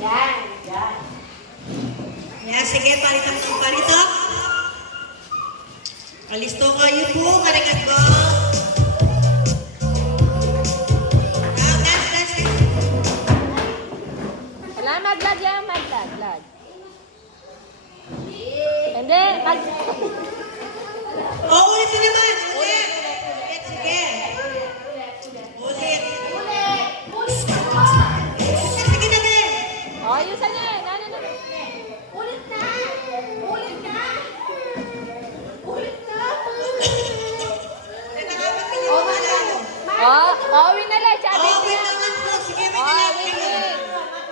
Yan, yan. Yan, sige, palitan po, palitan. Alisto kayo po, karikat ba? Dance. Kailangan mag-lag yan, mag-lag. Hindi, Ulit na naman, ulit. Sige. Ulit. Sige na din. ayusan niya. Ulit na! Ulit na! Ulit na! Nakakamit ka niyo. Pauwi na